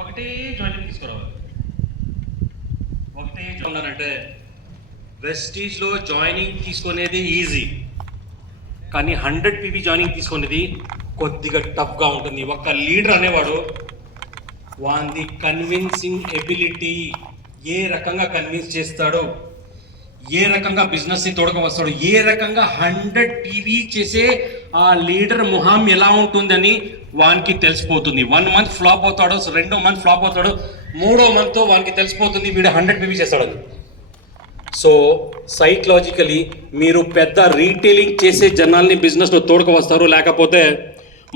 ఒకటే జాయినింగ్ తీసుకురావాలి. ఒకటే అంటే వెస్టీజ్లో జాయినింగ్ తీసుకునేది ఈజీ, కానీ 100 PV జాయినింగ్ తీసుకునేది కొద్దిగా టఫ్గా ఉంటుంది. ఒక లీడర్ అనేవాడు వాంది కన్విన్సింగ్ ఎబిలిటీ, ఏ రకంగా కన్విన్స్ చేస్తాడో, ఏ రకంగా బిజినెస్ని తోడుకు వస్తాడు, ఏ రకంగా 100 PV చేసే ఆ లీడర్ మొహం ఎలా ఉంటుందని వానికి తెలిసిపోతుంది. 1 month ఫ్లాప్ అవుతాడు, 2 month ఫ్లాప్ అవుతాడు, 3వ month వానికి తెలిసిపోతుంది వీడు 100 PV చేస్తాడు. సో సైకలాజికలీ మీరు పెద్ద రీటైలింగ్ చేసే జనాల్ని బిజినెస్లో తోడుకు వస్తారు, లేకపోతే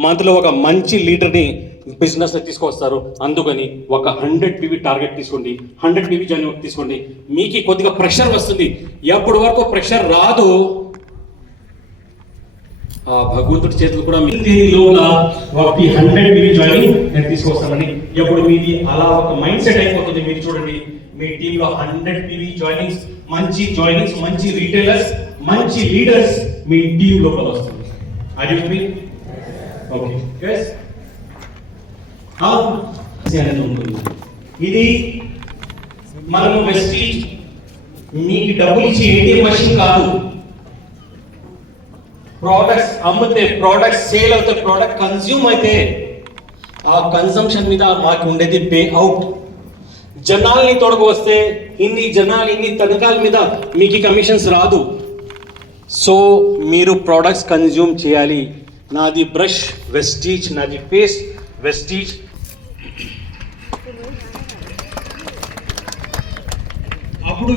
మంత్లో ఒక మంచి లీడర్ని బిజినెస్లో తీసుకొస్తారు. అందుకని ఒక 100 PV టార్గెట్ తీసుకోండి, 100 PV జాయిన్ తీసుకోండి. మీకు కొద్దిగా ప్రెషర్ వస్తుంది. ఎప్పటి వరకు ప్రెషర్ రాదు, ఆ భగవంతుడి చేతులు కూడా దీనిలోగా 100 PV జాయినింగ్ నేను తీసుకొస్తానని ఎప్పుడు మీది అలా ఒక మైండ్ సెట్ అయిపోతుంది. మీరు చూడండి, మీ టీంలో 100 PV జాయినింగ్స్, మంచి రీటైలర్స్, మంచి లీడర్స్ మీ టీం లోపల వస్తుంది. Are you with me? Okay, yes. ఇది మనము వెస్టీజ్ మీకు డబ్బులు ఇచ్చి ఏటీఎం మెషిన్ కాదు. ప్రోడక్ట్స్ అమ్మితే, ప్రోడక్ట్స్ సేల్ అవుతే, ప్రోడక్ట్ కన్స్యూమ్ అయితే ఆ కన్సంప్షన్ మీద మాకు ఉండేది పే అవుట్. జనాల్ని తోడుకు వస్తే ఇన్ని తనకాల మీద మీకు కమిషన్స్ రాదు. సో మీరు ప్రోడక్ట్స్ కన్జ్యూమ్ చేయాలి. నాది బ్రష్ వెస్టీజ్, నాది పేస్ట్ వెస్టీజ్. అప్పుడు